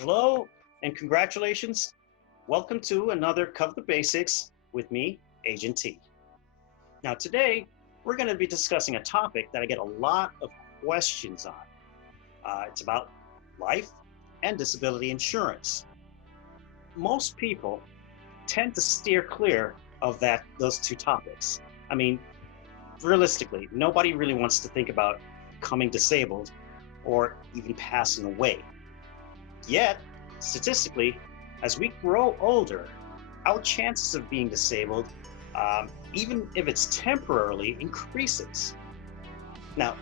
Hello and congratulations. Welcome to another Cover the Basics with me, Agent T. Now, today we're going to be discussing a topic that I get a lot of questions on. It's about life and disability insurance. Most people tend to steer clear of those two topics. I mean, realistically, nobody really wants to think about becoming disabled or even passing away. Yet, statistically, as we grow older, our chances of being disabled, even if it's temporarily, increases. Now,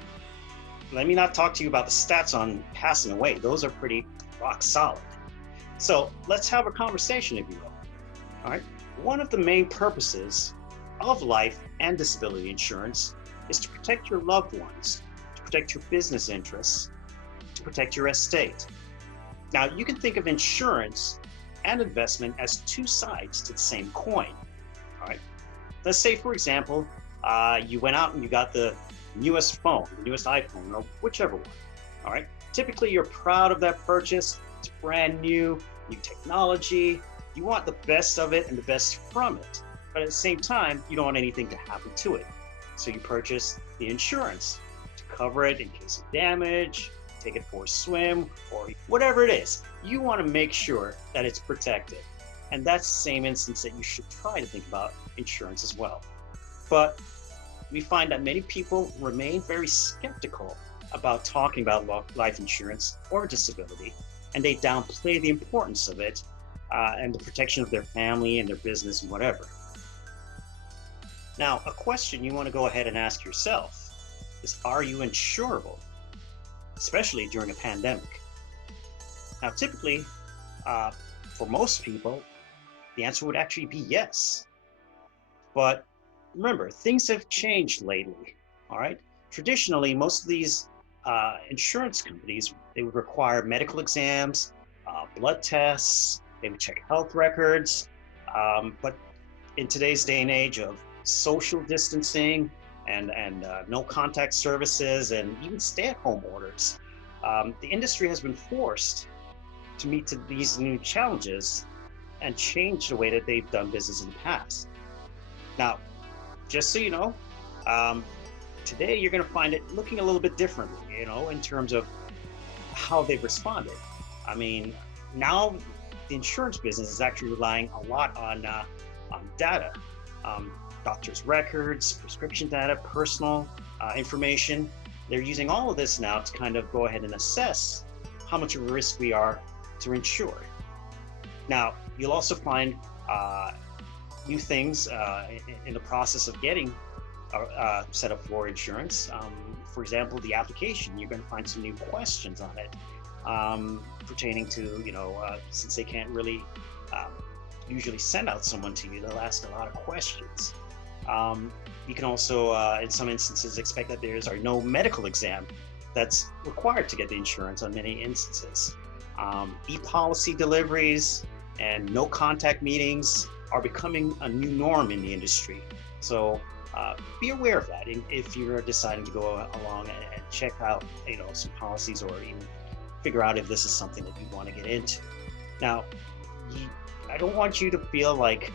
let me not talk to you about the stats on passing away. Those are pretty rock solid. So let's have a conversation, if you will. All right. One of the main purposes of life and disability insurance is to protect your loved ones, to protect your business interests, to protect your estate. Now, you can think of insurance and investment as two sides to the same coin. All right. Let's say, for example, you went out and you got the newest phone, the newest iPhone, or whichever one. All right. Typically, you're proud of that purchase. It's brand new technology. You want the best of it and the best from it. But at the same time, you don't want anything to happen to it. So you purchase the insurance to cover it in case of damage, take it for a swim, or whatever it is. You want to make sure that it's protected. And that's the same instance that you should try to think about insurance as well. But we find that many people remain very skeptical about talking about life insurance or disability, and they downplay the importance of it and the protection of their family and their business and whatever. Now, a question you want to go ahead and ask yourself is, are you insurable? Especially during a pandemic. Now, typically, for most people, the answer would actually be yes. But remember, things have changed lately, all right? Traditionally, most of these insurance companies, they would require medical exams, blood tests, they would check health records. But in today's day and age of social distancing, and no contact services and even stay-at-home orders, the industry has been forced to meet to these new challenges and change the way that they've done business in the past. Now, just so you know, today you're going to find it looking a little bit differently, in terms of how they've responded. I mean, now the insurance business is actually relying a lot on data. Doctors' records, prescription data, personal information. They're using all of this now to kind of go ahead and assess how much of a risk we are to insure. Now, you'll also find new things in the process of getting set up for insurance. For example, the application, you're going to find some new questions on it pertaining to, since they can't really usually send out someone to you, they'll ask a lot of questions. You can also, in some instances, expect that there are no medical exam that's required to get the insurance on many instances. E-policy deliveries and no contact meetings are becoming a new norm in the industry. So be aware of that if you're deciding to go along and check out, some policies, or even figure out if this is something that you want to get into. Now, I don't want you to feel like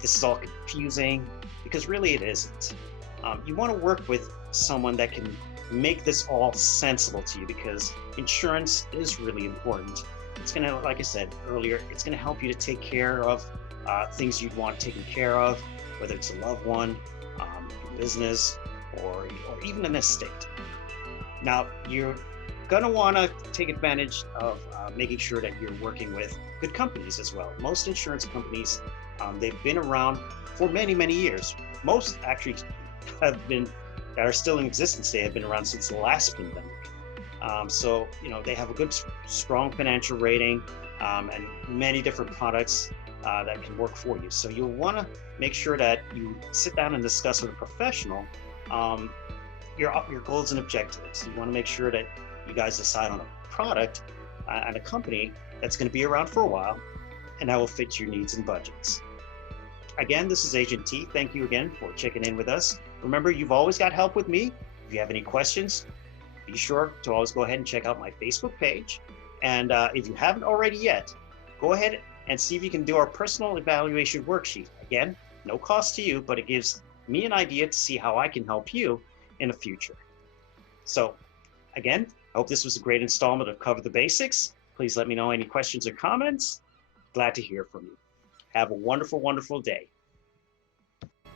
this is all confusing, because really it isn't. You want to work with someone that can make this all sensible to you, because insurance is really important. It's going to, like I said earlier, it's going to help you to take care of things you'd want taken care of, whether it's a loved one, your business, or even an estate. Now, you're going to want to take advantage of making sure that you're working with good companies as well. Most insurance companies, they've been around for many, many years. Most actually that are still in existence, they have been around since the last pandemic. So, they have a good, strong financial rating and many different products that can work for you. So you'll want to make sure that you sit down and discuss with a professional your goals and objectives. You want to make sure that you guys decide on a product and a company that's going to be around for a while and that will fit your needs and budgets. Again, this is Agent T. Thank you again for checking in with us. Remember, you've always got help with me. If you have any questions, be sure to always go ahead and check out my Facebook page And if you haven't already yet, go ahead and see if you can do our personal evaluation worksheet. Again, no cost to you, but it gives me an idea to see how I can help you in the future. So again, I hope this was a great installment of Cover the Basics. Please let me know any questions or comments. Glad to hear from you. Have a wonderful, wonderful day.